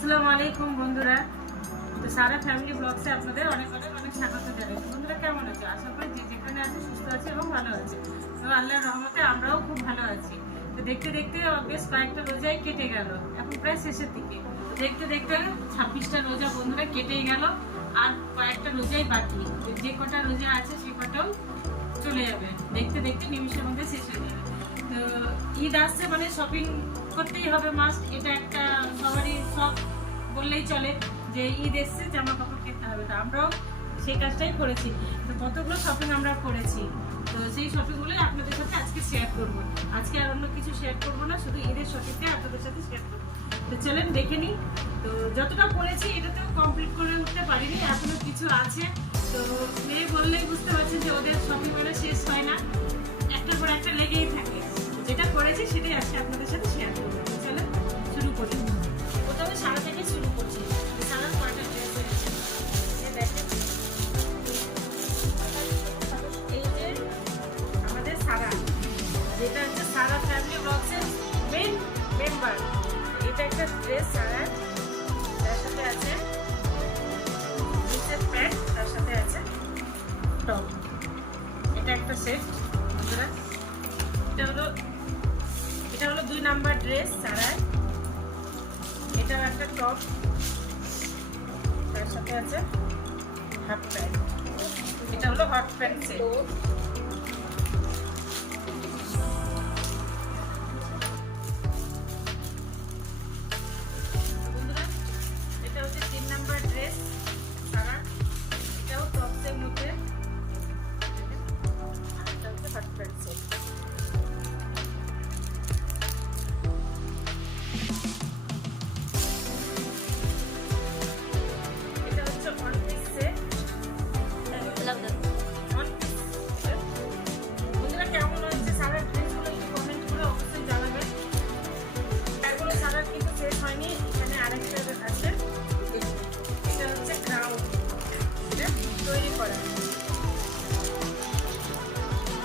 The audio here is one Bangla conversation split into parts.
আসসালামু আলাইকুম বন্ধুরা। তো সারা ফ্যামিলি ব্লগসে আপনাদের অনেক অনেক অনেক স্বাগত জানাই। বন্ধুরা কেমন আছে? আশা করি যে যেখানে আছে সুস্থ আছে এবং ভালো আছে। তো আল্লাহর রহমতে আমরাও খুব ভালো আছি। তো দেখতে দেখতে বেশ কয়েকটা রোজাই কেটে গেল, এখন প্রায় শেষের দিকে। দেখতে দেখতে 26টা রোজা বন্ধুরা কেটেই গেল, আর কয়েকটা রোজাই বাকি। যে কটা রোজা আছে সে কটাও চলে যাবে, দেখতে দেখতে নিমিষের মধ্যে শেষ হয়ে যাবে। তো ঈদ আসছে মানে শপিং করতেই হবে মাস্ট, এটা একটা সবারই শখ বললেই চলে যে ঈদ এসছে জামা কাপড় কিনতে হবে। তো আমরাও সেই কাজটাই করেছি। তো কতগুলো শপিং আমরা করেছি, তো সেই শপিংগুলোই আপনাদের সাথে আজকে শেয়ার করব। আজকে আর অন্য কিছু শেয়ার করবো না, শুধু ঈদের শপিংটা আপনাদের সাথে শেয়ার করবো। তো চলেন দেখে নিই। তো যতটা করেছি এটাতেও কমপ্লিট করে উঠতে পারিনি, এখনো কিছু আছে। তো মেয়ে বললেই বুঝতে পারছেন যে ওদের শপিং করে শেষ হয় না, একটার পর একটা লেগেই থাকে। যেটা করেছি সেটাই আজকে আপনাদের সাথে শেয়ার করবো। চলেন শুরু করি। প্রথমে সারা থেকে শুরু করছি। সারার কয়টা ড্রেস এনেছে দেখেন। এই যে আমাদের সারা, যেটা হচ্ছে সারা ফ্যামিলি ব্লগসের মেন মেম্বার, এটা একটা ড্রেস সারা, তার সাথে আছে নিচের প্যান্ট, তার সাথে আছে টপ। এটা একটা সেট বন্ধুরা। এটা হলো 2 নাম্বার ড্রেস সারার। এটাও একটা টপ, তার সাথে আছে হাফ প্যান্ট। এটা হলো হট প্যান্ট সেট। বন্ধুরা এটা হচ্ছে 3 নাম্বার ড্রেস সারা, এটাও টপসের মধ্যে, এটা হচ্ছে হট প্যান্ট সেট।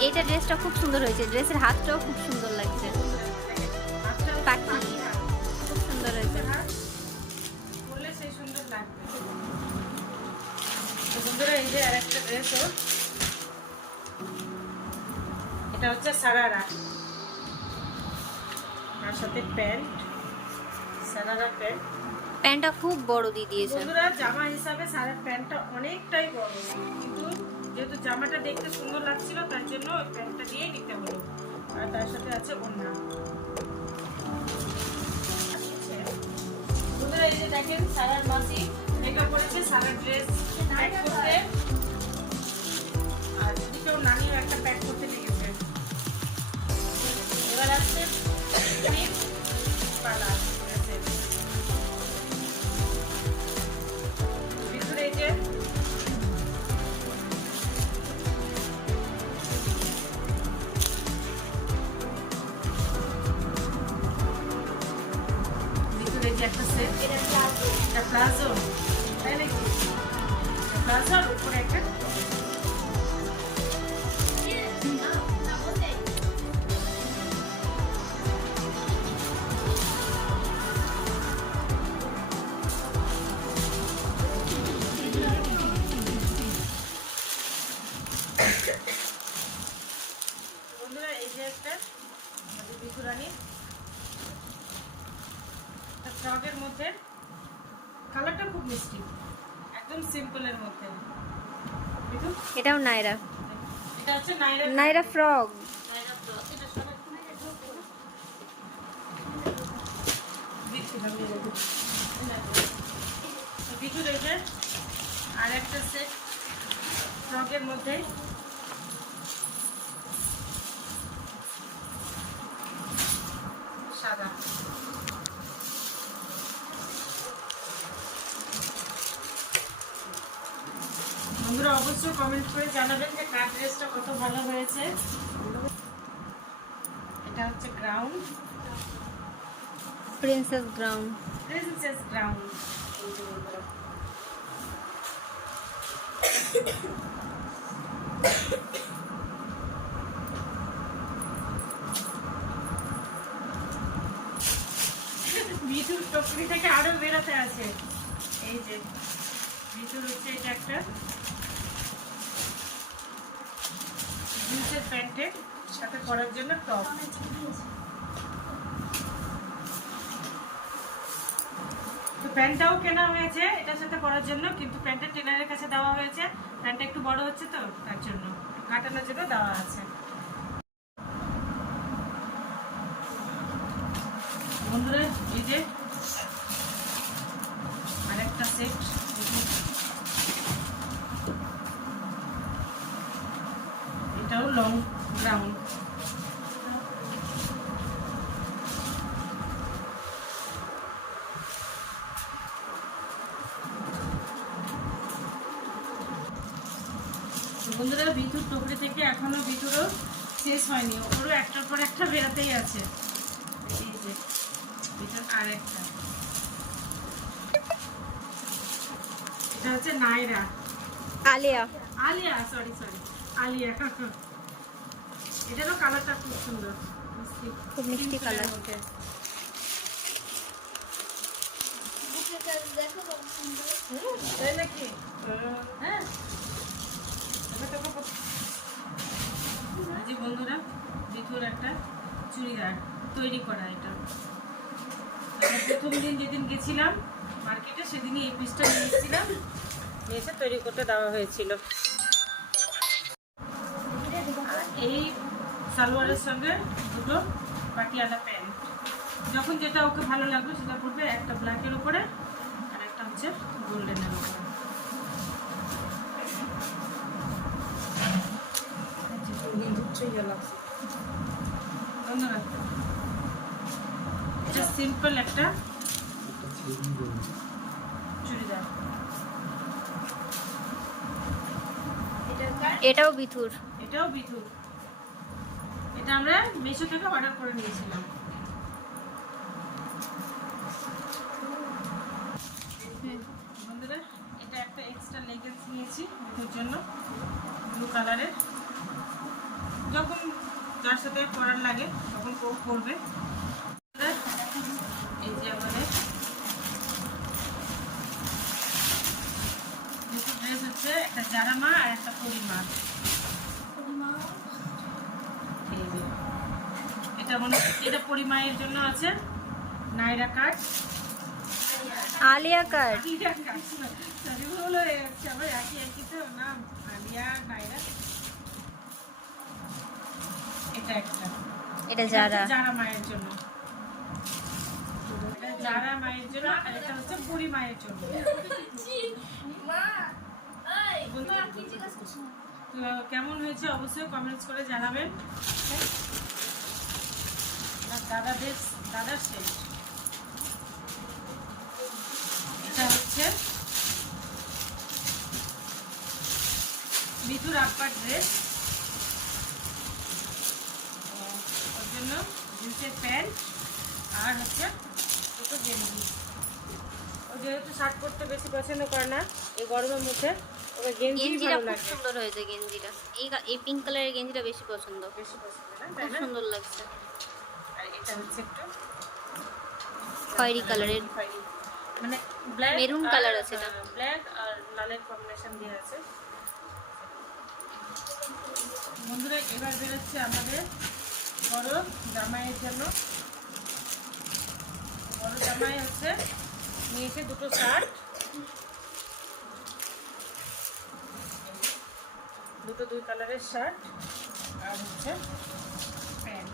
এইটা ড্রেসটা খুব সুন্দর হয়েছে, ড্রেসের হাতটাও খুব সুন্দর লাগছে, পাখি খুব সুন্দর হয়েছে। সেই সুন্দর লাগবে। তো বন্ধুরা এই যে আরেকটা ড্রেস, এটা হচ্ছে সারারা, তার সাথে প্যান্ট, সারারা প্যান্ট। প্যান্টটা খুব বড় দিয়ে দিয়েছে বন্ধুরা। জামা হিসাবে সারার প্যান্টটা অনেকটাই বড়, কিন্তু যেহেতু জামাটা দেখতে সুন্দর লাগছিল তার জন্য ওই প্যান্টটা দিয়ে নিতে হলো। আর তার সাথে আছে ওড়না। বন্ধুরা এই যে দেখেন সারার মাসি মেকআপ করেছে সারার ড্রেস প্যাক করতে, আর এদিকেও নানিও একটা প্যাক করতে লেগেছে। এবার আসছে পালা ভিতরে এই যে একটা সেট, এটা প্লাজো, তাই নাকি? প্লাজোর উপরে একটা বন্ধুরা। এই যে একটা আমাদের বিকুরানি ফ্রকের মধ্যে, কালারটা খুব মিষ্টি, একদম সিম্পলের মধ্যে। এটাও নাইরা, এটা হচ্ছে নাইরা ফ্রক। নাইরা ফ্রক। এটা সবাই ভিতরে এই যে আর একটা সেট ফ্রকের মধ্যে, সাদা। বন্ধুরা অবশ্যই কমেন্ট করে জানাবেন যে কার ড্রেসটা কত ভালো হয়েছে। এটা হচ্ছে ground, princess ground. Princess ground. মিঠুর ভিতর টপরি থেকে আরো বেরোতে আছে। এই যে ভিতর হচ্ছে এটা একটা জিন্সের প্যান্টের সাথে পরার জন্য টপ। তো প্যান্টটাও কেনা হয়েছে এটার সাথে পরার জন্য, কিন্তু প্যান্টটা টেলারের কাছে দেওয়া হয়েছে, প্যান্টটা একটু বড় হচ্ছে তো তার জন্য কাটানোর জন্য দেওয়া আছে। বন্ধুরা এই যে আরেকটা সেট, এটাও লং গ্রাউন্ড। বন্ধুরা ভিতর টুকরি থেকে এখনো ভিতরও শেষ হয়নি, ওপরও একটার পর একটা বেরাতেই আছে। এই যে ভিতর আর একটা, এটা হচ্ছে নাইরা, আলিয়া, আলিয়া সরি আলিয়া। এটারও কালারটা খুব সুন্দর, খুব মিষ্টি কালার। তাই নাকি? হ্যাঁ যে বন্ধুরা ভিতর একটা চুড়িদার তৈরি করা। এটা প্রথম দিন যেদিন গেছিলাম মার্কেটে সেদিনই এই পিসটা নিয়ে এসেছিলাম, নিয়ে এসে তৈরি করতে দেওয়া হয়েছিল। আর এই সালোয়ারের সঙ্গে দুটো পাটিয়ালা প্যান্ট, যখন যেটা ওকে ভালো লাগবে সেটা পড়বে, একটা ব্ল্যাকের উপরে আর একটা হচ্ছে গোল্ডেনের উপরে। এটা সিম্পল একটা চুড়িদার, এটাও বিথুর, এটাও বিথুর। এটা আমরা মিশো থেকে অর্ডার করে নিয়েছিলাম। বন্ধুরা এটা একটা এক্সট্রা লেগিংস নিয়েছি বিথুর জন্য, ব্লু কালারের। যখন যার সাথে পরার লাগে তখন ও পরবে। এই যে আমাদের ড্রেস হচ্ছে একটা জারামা আর একটা পরিমা। এই যে এটা মনে এটা পরিমায়ের জন্য আছে নাইরা কাট, আলিয়া কাট, আলিয়া কাট হলো আমার একই একই তো নাম, আলিয়া নাইরা। এটা একটা, এটা যারা যারা মায়ের জন্য, এটা যারা মায়ের জন্য, আর এটা হচ্ছে বুড়ি মায়ের জন্য। তো কেমন হয়েছে অবশ্যই কমেন্টস করে জানাবেন। দাদার সেট, এটা হচ্ছে মিথুর আব্বার ড্রেস, ওর জন্য জিন্সের প্যান্ট আর হচ্ছে দুটো গেঞ্জি। ও যেহেতু শার্ট পরতে বেশি পছন্দ করে না এই গরমের মুখে, ওকে গেঞ্জি গেঞ্জিটা ভালো খুব লাগে। সুন্দর হয়েছে গেঞ্জিটা, এই পিঙ্ক কালারের গেঞ্জিটা বেশি পছন্দ, বেশি পছন্দ না, খুব তাই না? সুন্দর লাগছে। আর এটা হচ্ছে একটু খয়েরি কালারের, মানে ব্ল্যাক মেরুন কালার আছে এটা, ব্ল্যাক আর লালের কম্বিনেশন দিয়ে আছে। বন্ধুরা এবার বেরোচ্ছে আমাদের বড় জামাইয়ের জন্য। বড় জামাই হচ্ছে নিয়েছে দুটো শার্ট, দুটো দুই কালারের শার্ট আর হচ্ছে প্যান্ট।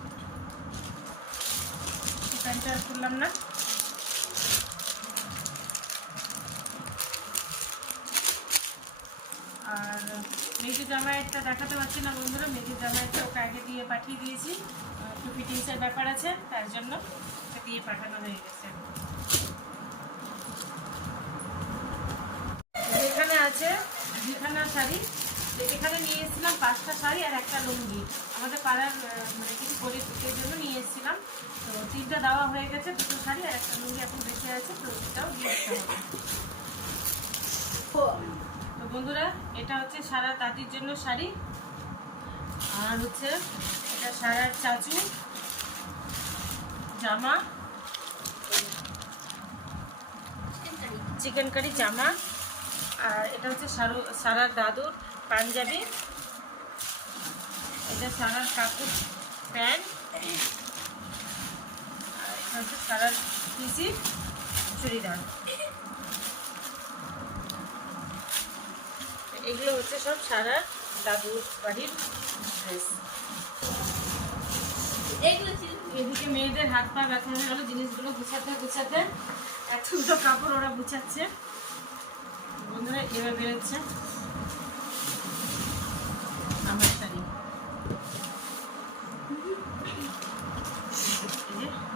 প্যান্টটা আর খুললাম না। আর মেয়েদের জামাইয়েরটা দেখাতে পারছি না বন্ধুরা, মেয়েদের জামাইয়েরটা ওকে আগে দিয়ে পাঠিয়ে দিয়েছি, একটু ফিটিংসের ব্যাপার আছে তার জন্য ওকে দিয়ে পাঠানো হয়ে গেছে। যেখানে আছে যেখানে শাড়ি, এখানে নিয়ে এসেছিলাম 5টা শাড়ি আর একটা লুঙ্গি, আমাদের পাড়ার মানে কিছু গরিবের জন্য নিয়ে এসেছিলাম। তো 3টা দেওয়া হয়ে গেছে, 2টো শাড়ি আর একটা লুঙ্গি এখন বেঁচে আছে, তো সেটাও দিয়ে দিতে হবে। তো বন্ধুরা এটা হচ্ছে সারা দাদির জন্য শাড়ি, আর হচ্ছে এটা সারার চাচু জামা, চিকেন কারি জামা, আর এটা হচ্ছে সারার দাদুর পাঞ্জাবি, এটা সারার কাকুর প্যান্ট, আর এটা হচ্ছে সারার পিসির চুড়িদার। এগুলো হচ্ছে সব সারার দাদুর বাড়ির ড্রেস। এদিকে মেয়েদের হাত পা ব্যথা হয়ে গেল জিনিসগুলো গুছাতে গুছাতে, এত দুটো কাপড় ওরা গুছাচ্ছে। বন্ধুরা এবার বেরোচ্ছে আমার শাড়ি,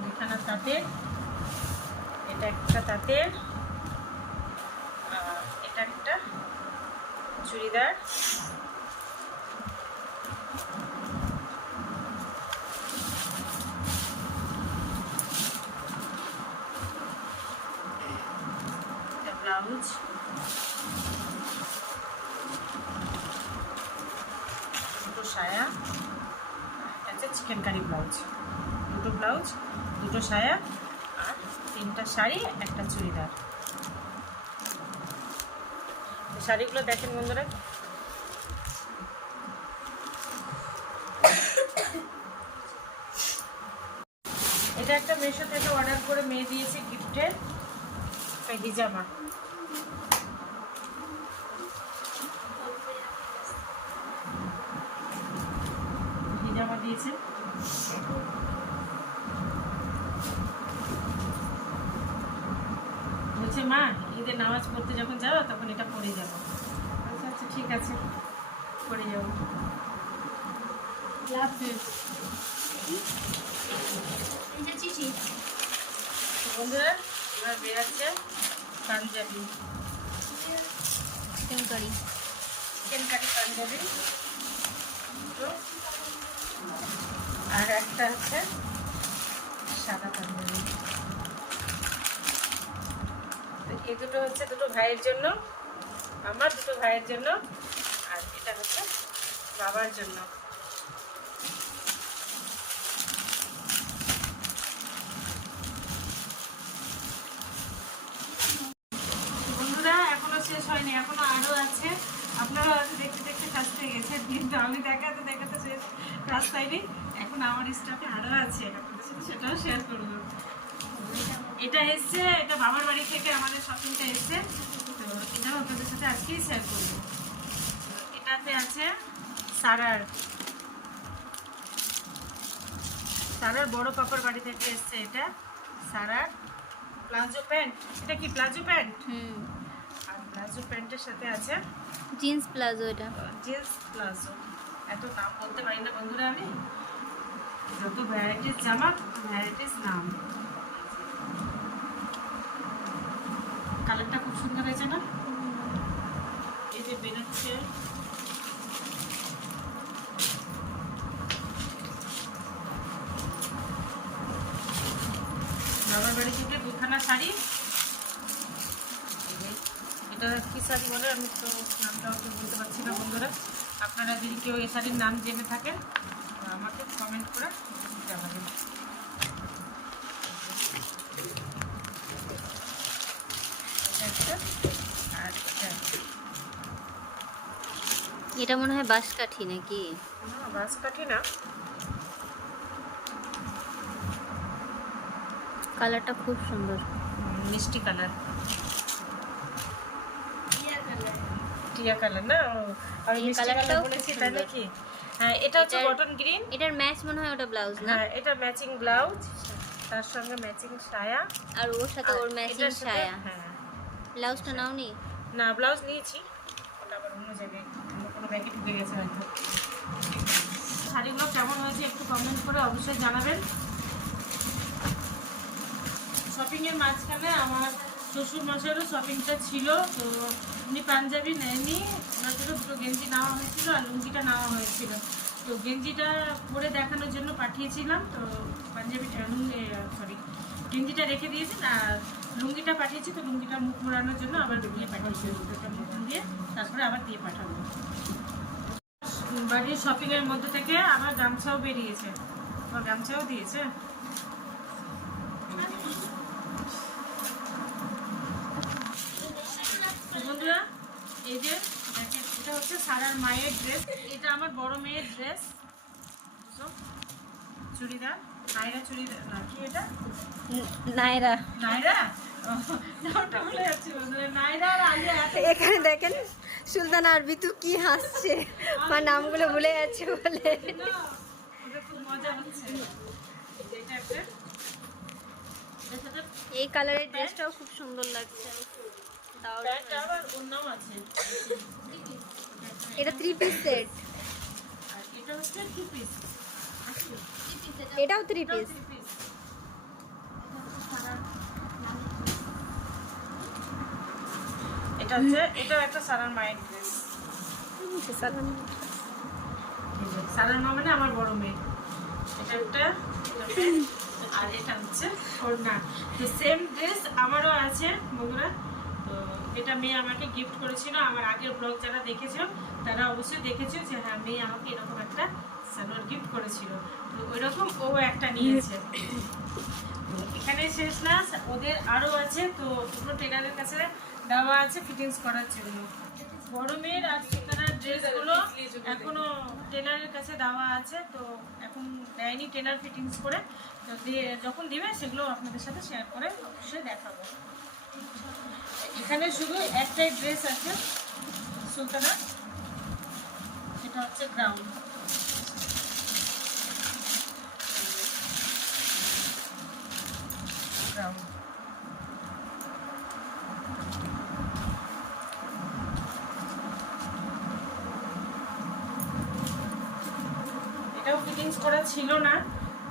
দুখানা তাঁতের, এটা একটা তাঁতের, এটা একটা চুড়িদার, ব্লাউজ, দুটো সায়া, একটা চিকেন কারি ব্লাউজ, দুটো ব্লাউজ, দুটো সায়া, আর তিনটা শাড়ি, একটা চুড়িদার। শাড়িগুলো দেখেন বন্ধুরা, এটা একটা মিশো থেকে অর্ডার করে মেয়ে দিয়েছে গিফটে, হিজামা। হিজামা দিয়েছে, বলছে মা ঈদের নামাজ পড়তে যখন যাবো তখন এটা পরে যাবো। আচ্ছা আচ্ছা ঠিক আছে, পরে যাবো। বন্ধুরা এবার বেরাচ্ছে পাঞ্জাবি, চিকেন কারি পাঞ্জাবি, আর একটা হচ্ছে সাদা পাঞ্জাবি। এই দুটো হচ্ছে দুটো ভাইয়ের জন্য, আমার দুটো ভাইয়ের জন্য, আর এটা হচ্ছে বাবার জন্য। বন্ধুরা এখনো শেষ হয়নি, এখনো আরো আছে, আপনারা হয়তো দেখতে দেখতে কাছতে গেছেন, কিন্তু আমি দেখাতে দেখাতে শেষ রাস্তায়, এখন আমার স্টাফে আরো আছে, আপনাদের সাথে সেটাও শেয়ার করবো। এটা এসছে, এটা বাবার বাড়ি থেকে আমাদের শপিংটা এসছে, তো এটাও আপনাদের সাথে আজকেই শেয়ার করবো। এটাতে আছে সারার বড় পাপার বাড়ি থেকে এসছে, এটা সারার প্লাজো প্যান্ট। এটা কি প্লাজো প্যান্ট? আর প্লাজো প্যান্টের সাথে আছে জিন্স প্লাজো, এটা জিন্স প্লাজো। এত নাম বলতে পারি না বন্ধুরা, আমি যত ভ্যারাইটিস জামা ভ্যারাইটিস নাম। কালারটা খুব সুন্দর হয়েছে না? এই যে বেরোচ্ছে বাবার বাড়ি থেকে দুখানা শাড়ি। এটা কি শাড়ি বলে আমি তো নামটা ওকে বলতে পারছি না বন্ধুরা, আপনারা যদি কেউ এই শাড়ির নাম জেনে থাকেন আমাকে কমেন্ট করে জানাবেন। এটা মনে হয় বাঁশকাঠি নাকি? বাঁশকাঠি না, কালারটা খুব সুন্দর, মিষ্টি কালার, টিয়া কালার না? আমি এই মিষ্টি কালারটাও কালার খুব বলেছি তাই সুন্দর। নাকি? হ্যাঁ এটা হচ্ছে কটন গ্রিন। এটার ম্যাচ মনে হয় ওটা ব্লাউজ না? হ্যাঁ এটা ম্যাচিং ব্লাউজ, তার সঙ্গে ম্যাচিং সায়া, আর ওর সাথে ওর ম্যাচিং সায়া। হ্যাঁ ব্লাউজটা নাওনি? না ব্লাউজ নিয়েছি, ওটা আবার অন্য জায়গায় অন্য কোনো ব্যাগে ঢুকে গেছে হয়তো। শাড়িগুলো কেমন হয়েছে একটু কমেন্ট করে অবশ্যই জানাবেন। শপিংয়ের মাঝখানে আমার শ্বশুর মশাইয়েরও শপিংটা ছিল, তো উনি পাঞ্জাবি নেয়নি, ওনার জন্য দুটো গেঞ্জি নেওয়া হয়েছিল আর লুঙ্গিটা নেওয়া হয়েছিল। তো গেঞ্জিটা পরে দেখানোর জন্য পাঠিয়েছিলাম, তো পাঞ্জাবিটা গেঞ্জিটা রেখে দিয়েছেন আর লুঙ্গিটা পাঠিয়েছি, তো লুঙ্গিটা মুখ মোড়ানোর জন্য আবার দিয়ে পাঠিয়েছি, দুটোটা মুখ দিয়ে তারপরে আবার দিয়ে পাঠাবো। বাড়ির শপিংয়ের মধ্যে থেকে আবার গামছাও বেরিয়েছে, আবার গামছাও দিয়েছে। এই যে দেখেন, এটা হচ্ছে সারার মায়ের ড্রেস, এটা আমার বড় মেয়ের ড্রেস, চুড়িদার, নাইরা চুড়িদার না কি এটা, নাইরা। নাইরা নামটা ভুলে যাচ্ছি বন্ধুরা, নাইরা আর আলিয়া। এখানে দেখেন সুলতান আর বিতু কি হাসছে, আমার নামগুলো ভুলে যাচ্ছে বলে। ওটা খুব মজা হচ্ছে। এটা একটা, এটার সাথে এই কালারের ড্রেসটাও খুব সুন্দর লাগছে। তাও প্যান্ট আবার অন্যও আছে। এটা 3 পিস সেট, আর এটা হচ্ছে 2 পিস, এটাও 3 পিস। এটা হচ্ছে, এটাও একটা সারার মায়ের ড্রেস। সারার মা মানে আমার বড় মেয়ে। এটা একটা, এটা প্যান্ট, আর এটা হচ্ছে ওড়না। তো সেম ড্রেস আমারও আছে বন্ধুরা। তো এটা মেয়ে আমাকে গিফট করেছিল। আমার আগের ব্লগ যারা দেখেছো তারা অবশ্যই দেখেছো যে হ্যাঁ মেয়ে আমাকে এরকম একটা সালোয়ার গিফট করেছিল। তো ওইরকম ও একটা নিয়েছে। এখানে শেষ না, ওদের আরও আছে। তো পুরো টেলারের কাছে দেওয়া আছে ফিটিংস করার জন্য। বড় মেয়ের আর ছোটদের ড্রেসগুলো এখনো টেলারের কাছে দেওয়া আছে। তো এখন দেয়নি টেলার ফিটিংস করে। তো যখন দিবে সেগুলো আপনাদের সাথে শেয়ার করে অবশ্যই দেখাবো। এখানে শুধু একটাই ড্রেস আছে সুলতানা, সেটা হচ্ছে গ্রাউন্ড। গ্রাউন্ড এটাও ফিটিংস করা ছিল না,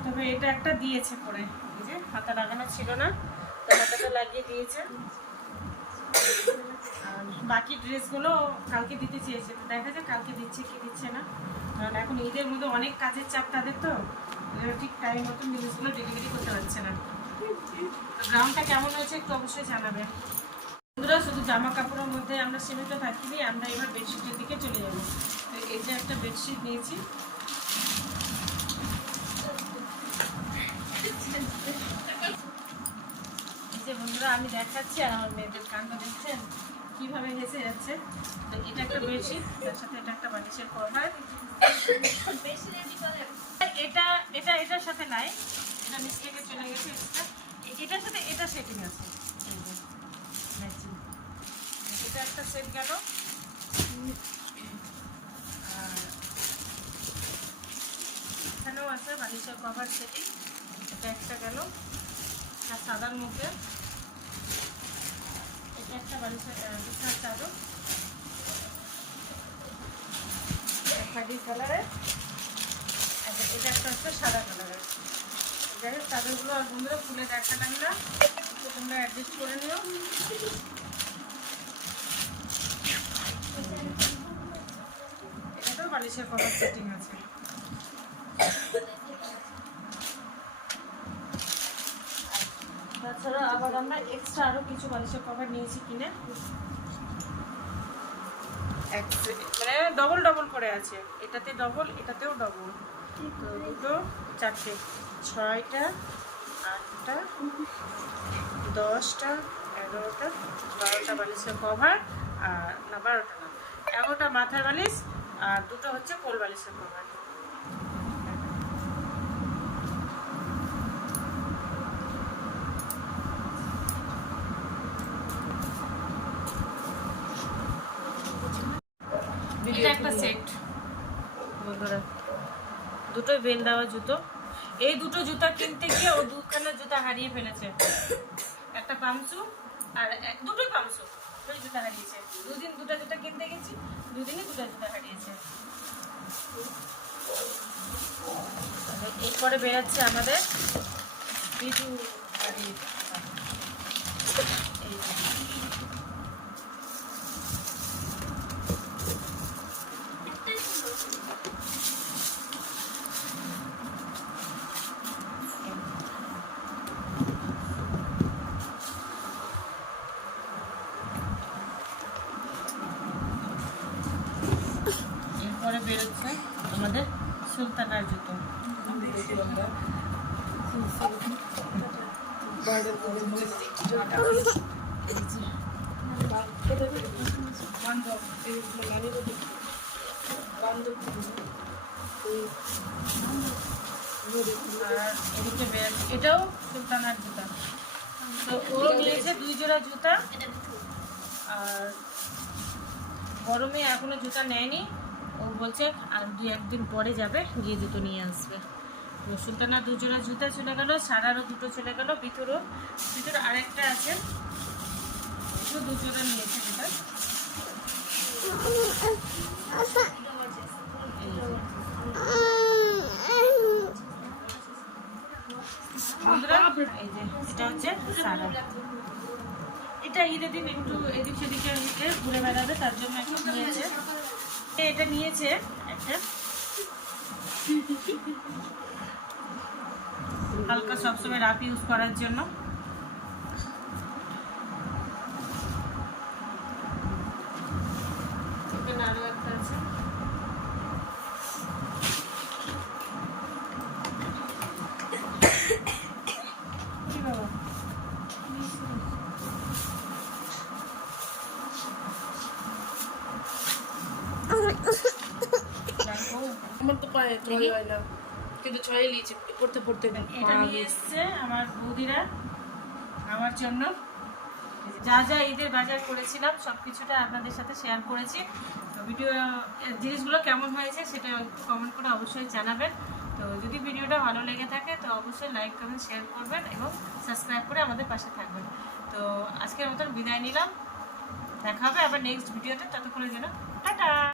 তবে এটা একটা দিয়েছে পরে, এই যে হাতা লাগানো ছিল না, তো হাতাটা লাগিয়ে দিয়েছে। আর বাকি ড্রেসগুলো কালকে দিতে চেয়েছে, তো দেখা যায় কালকে দিচ্ছে কি দিচ্ছে না, কারণ এখন ঈদের মধ্যে অনেক কাজের চাপ তাদের। তো ঠিক টাইম মতন জিনিসগুলো ডেলিভারি করতে পারছে না। গ্রাউন্ডটা কেমন হয়েছে একটু অবশ্যই জানাবে বন্ধুরা। শুধু জামা কাপড়ের মধ্যে আমরা সীমিত থাকিনি, আমরা এবার বেডশিটের দিকে চলে যাবো। তো এই যে একটা বেডশিট নিয়েছি, এই যে বন্ধুরা আমি দেখাচ্ছি, আর আমার মেয়েদের কাণ্ড দেখছেন কিভাবে হেসে যাচ্ছে। তো এটা একটা বেডশিট, তার সাথে এটা একটা বালিশের কভার। এটা এটা এটার সাথে নাই, এটা নিচ থেকে চলে গেছে। এটার সাথে এটা সেটিং আছে, এটা একটা সেট গেল। আর এখানেও আছে বালিশের কভার সেটিং, এটা একটা গেল। আর সাদার মধ্যে এটা একটা বালিশের বিছানার চাদর, খাদি কালারের। এটা একটা হচ্ছে সাদা কালারের। যাই হোক চাদরগুলো আর বন্ধুরা খুলে দেখালাম না, তোমরা অ্যাডজাস্ট করে নিও। এটাতেও বালিশের কভার সেটিং আছে। তাছাড়া আবার আমরা এক্সট্রা আরও কিছু বালিশের কভার নিয়েছি কিনে, মানে ডবল ডবল করে আছে, এটাতে ডবল এটাতেও ডবল। তো দুটো, চারটে, 6টা, 8টা, 10টা, 11টা, 12টা বালিশের কভার। আর না 12টা না, 11টা মাথার বালিশ, আর দুটো হচ্ছে কোল বালিশের কভার। এটা একটা সেট বন্ধুরা, দুটোই বেল দেওয়া জুতো। এই দুটো জুতা কিনতে গিয়ে ও দুখানা জুতা হারিয়ে ফেলেছে, একটা পামসু আর দুটোই পামসু, দুটোই জুতা হারিয়েছে। দুদিন দুটো জুতা কিনতে গেছি, দুদিনই দুটো জুতা হারিয়েছে। এরপরে বেরাচ্ছে আমাদের বিজু গাড়ি। এরপরে বেরোচ্ছে আমাদের সুলতানার জুতো। বন্ধ আর এদিকে ব্যাগ, এটাও সুলতানার জুতা। তো ও নিয়েছে 2 জোড়া জুতা। আর বড় মেয়ে এখনো জুতা নেয়নি, ও বলছে আর 2-1 দিন পরে যাবে, গিয়ে জুতো নিয়ে আসবে। তো সুলতানার 2 জোড়া জুতা চলে গেল, সারারও 2টো চলে গেল, ভিতর আরেকটা আছে, 2 জোড়া নিয়েছে জুতা। বন্ধুরা, এই যে এটা হচ্ছে সারা। এটা ঈদের দিন একটু এদিক সেদিকে ঘুরে বেড়াবে, তার জন্য একটু নিয়েছে। এটা নিয়েছে একটা হালকা, সবসময় রাফ ইউজ করার জন্য। এখানে আরো একটা আছে। কি বাবা? আমার তো পায়ে ছয় হয় না, কিন্তু ছয় নিয়েছি পড়তে পড়তে। এটা নিয়ে এসছে আমার বৌদিরা আমার জন্য। যা যা ঈদের বাজার করেছিলাম সব কিছুটা আপনাদের সাথে শেয়ার করেছি। তো ভিডিও জিনিসগুলো কেমন হয়েছে সেটা কমেন্ট করে অবশ্যই জানাবেন। তো যদি ভিডিওটা ভালো লেগে থাকে তো অবশ্যই লাইক কমেন্ট শেয়ার করবেন এবং সাবস্ক্রাইব করে আমাদের পাশে থাকবেন। তো আজকের মতন বিদায় নিলাম, দেখা হবে আবার নেক্সট ভিডিওতে। ততক্ষণের জন্য টাটা।